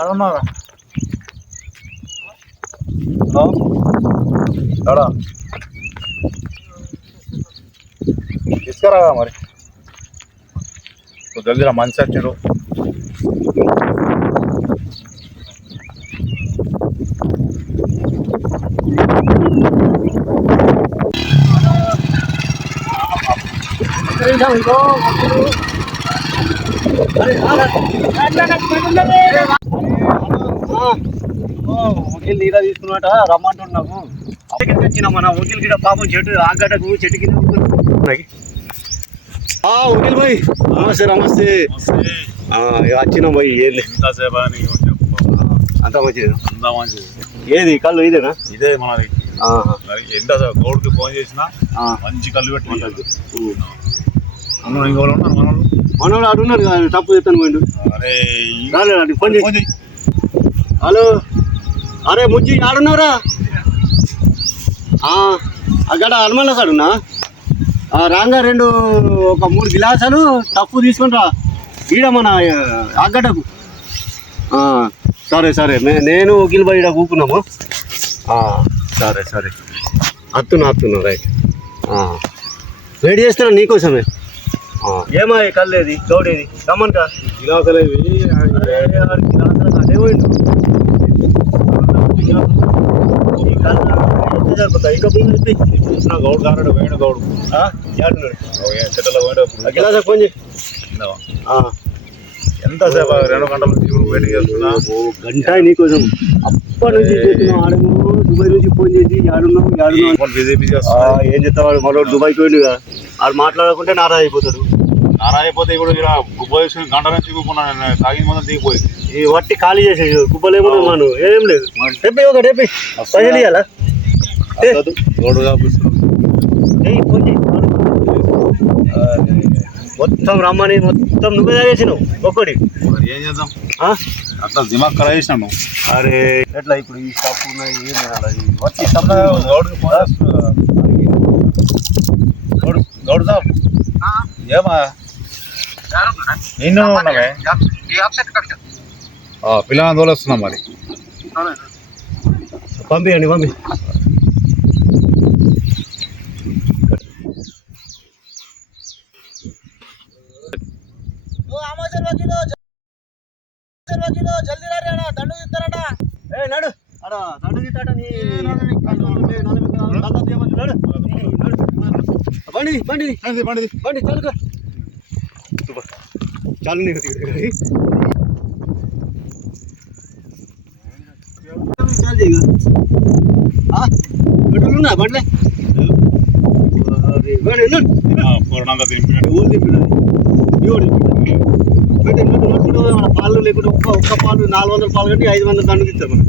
ఏడున్నారా? Hello తీసుకురా మరి జల్దీరా మంచి వచ్చారు. వకీల్ నీళ్ళ తీసుకున్నట రమ్మంటున్నాము. వచ్చిన మన వకీల్ గిడ పాపం చెట్టు ఆగటకు చెట్టు కింద వకీల్ భాయ్ నమస్తే. నమస్తే వచ్చినాం భాయ్. ఏంది అంతా మంచిది? అంతా మంచిది. ఏది కళ్ళు ఇదేనా? ఇదే మనది. ఎంత గౌడ్కి ఫోన్ చేసినా మంచి కళ్ళు పెట్టి మనోడు అడుగున్నాడు కదా తప్పు చేస్తాను పోయిండు. రాలేదండి ఫోన్ చేసి. హలో అరే ముజ్జి ఆడున్నావురా? అక్కడ హనుమాన్ల కాడున్నా రాంగా ఒక 3 గిలాసాలు తప్పు తీసుకుని రా ఈడ మన అగ్గటకు. సరే సరే నేను వకీల్ బాయ్ ఈడ కూకున్నాము. సరే సరే అత్తున్నా రైట్. వెయిట్ చేస్తున్నా నీకోసమే. ఏమా కల్లేది గౌడేది రమ్మన్కా గిలాసలు అదే పోయిండు. గౌడ్ కారాడు వేణు గౌడు చెట్టలో గిలాస ఫోన్ చేయి. ఎంతసేపు 2 గంటల నుంచి వెయిటింగ్ చేస్తున్నా. గంట నీకోసం అప్పటి నుంచి చేస్తున్నావు. ఆడము దుబాయ్ నుంచి ఫోన్ చేసి ఏం చెప్తావాడు మనోడు దుబాయ్కి పోయిండు కదా. ఆడు మాట్లాడకుంటే నారా అయిపోతాడు. నారా అయిపోతే ఇప్పుడు గుబ్బ వేసుకుని గంట నుంచి కూకున్నాను. తాగింది మొత్తం దిగిపోయింది. ఈ వట్టి ఖాళీ చేసేది గుబ్బలేమో మనం ఏం లేదు. చెప్పి ఒకటి చెప్పి పైసలు ఇవ్వాలా? గౌడు కాపిస్తున్నాం. మొత్తం రమ్మని మొత్తం నువ్వే తాగేసినావు ఒక్కటి. మరి ఏం చేద్దాం? అట్లా దిమాగ్ ఖరా చేసినాను. అరే ఎట్లా ఇప్పుడు ఈ స్టాప్ ఉన్నాయి వచ్చి గౌడ్కి ఫోన్ చేస్తున్నా. గౌడ్ సాబ్ ఏమా నిన్ను ఉన్నావే పిల్లలని తోలేస్తున్నాం. మరి పంపించండి పంపి. నడు దండు తీస్తాడ బండి బండి బండి బండి చాలు చాలు నీకు పెట్రోల్ బండ్లే మన పాలు లేకుండా ఒక్క పాలు 400 పాలు కంటే 500 దండు తీస్తారు మనం.